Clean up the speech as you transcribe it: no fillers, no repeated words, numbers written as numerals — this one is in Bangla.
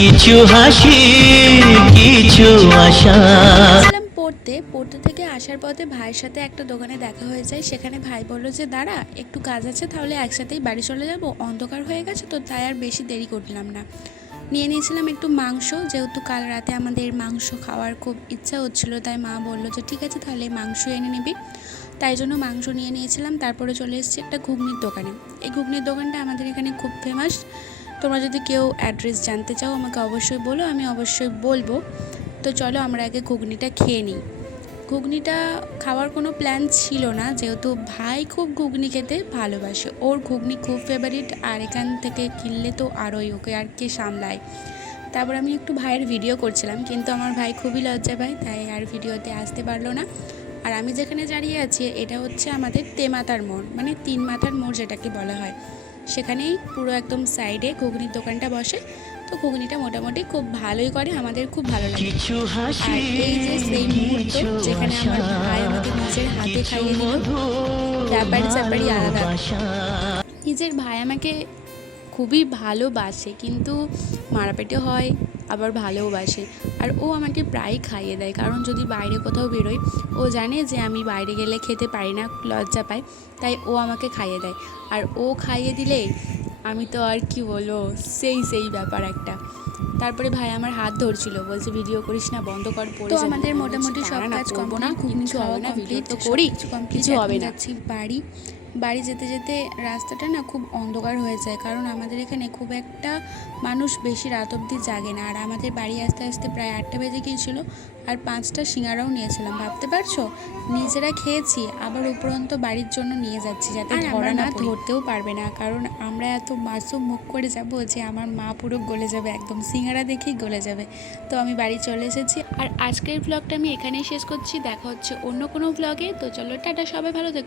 কিছু হাসি কিছু আশা। পড়তে পড়তে থেকে আসার পথে ভাইয়ের সাথে একটা দোকানে দেখা হয়ে যায়। সেখানে ভাই বললো যে দাঁড়া একটু কাজ আছে, তাহলে একসাথেই বাড়ি চলে যাব, অন্ধকার হয়ে গেছে তো, তাই আর বেশি দেরি করলাম না। নিয়ে নিয়েছিলাম একটু মাংস, যেহেতু কাল রাতে আমাদের মাংস খাওয়ার খুব ইচ্ছা হচ্ছিল, তাই মা বললো যে ঠিক আছে তাহলে মাংস এনে নিবি। তাই জন্য মাংস নিয়ে নিয়েছিলাম। তারপরে চলে এসেছি একটা ঘুগনির দোকানে। এই ঘুগনির দোকানটা আমাদের এখানে খুব ফেমাস। তোমরা যদি কেউ অ্যাড্রেস জানতে চাও আমাকে অবশ্যই বলো, আমি অবশ্যই বলবো। তো চলো আমরা আগে ঘুগনিটা খেয়ে নিই। ঘুগনিটা খাওয়ার কোনো প্ল্যান ছিল না, যেহেতু ভাই খুব ঘুগনি খেতে ভালোবাসে, ওর ঘুগনি খুব ফেভারিট, আর এখান থেকে কিনলে তো আরোই, ওকে আর কে সামলায়। তারপর আমি একটু ভাইয়ের ভিডিও করছিলাম, কিন্তু আমার ভাই খুবই লজ্জা পায়, তাই আর ভিডিওতে আসতে পারলো না। আর আমি যেখানে দাঁড়িয়ে আছি এটা হচ্ছে আমাদের তেমাতার মোড়, মানে 3 মাথার মোড় যেটাকে বলা হয়। সেখানেই পুরো একদম সাইডে ঘুগনির দোকানটা বসে। তো ঘুগনিটা মোটামুটি খুব ভালোই করে, আমাদের খুব ভালো লাগে। আর এই যে সেই মুহূর্ত যেখানে আমার ভাই আমাকে নিজের হাতে খাইয়ে দিল, ব্যাপারই স্যাপারই আলাদা। নিজের ভাই আমাকে খুবই ভালোবাসে, কিন্তু মারাপেটে হয় আবার ভালোবাসে। আর ও আমাকে প্রায় খাইয়ে দেয়, কারণ যদি বাইরে কোথাও বেরোই, ও জানে যে আমি বাইরে গেলে খেতে পারি না, লজ্জা পাই, তাই ও আমাকে খাইয়ে দেয়। আর ও খাইয়ে দিলে আমি তো আর কি বলবো, সেই ব্যাপার একটা। তারপরে ভাই আমার হাত ধরছিল, বলছে ভিডিও করিস না, বন্ধ কর, পড়ে যাবে। তো আমাদের মোটামুটি সব কাজ করবো না, কিছু হবে না, ভিডিও তো করি, কিছু হবে না। যাচ্ছি বাড়ি যেতে যেতে রাস্তাটা না খুব অন্ধকার হয়ে যায়, কারণ আমাদের এখানে খুব একটা মানুষ বেশি রাত অবধি জাগে না। আর আমাদের বাড়ি আসতে আসতে প্রায় 8টা বেজে গিয়েছিলো। আর 5টা সিঙ্গারাও নিয়েছিলাম, ভাবতে পারছো, নিজেরা খেয়েছি, আবার উপরন্ত বাড়ির জন্য নিয়ে যাচ্ছি, যাতে ধরা না, ধরতেও পারবে না, কারণ আমরা এত মাসুম মুখ করে যাব যে আমার মা পুরো গলে যাবে, একদম সিঙ্গারা দেখেই গলে যাবে। তো আমি বাড়ি চলে এসেছি। আর আজকের ব্লগটা আমি এখানেই শেষ করছি, দেখা হচ্ছে অন্য কোনো ব্লগে। তো চলো টাটা, সবাই ভালো থেকো।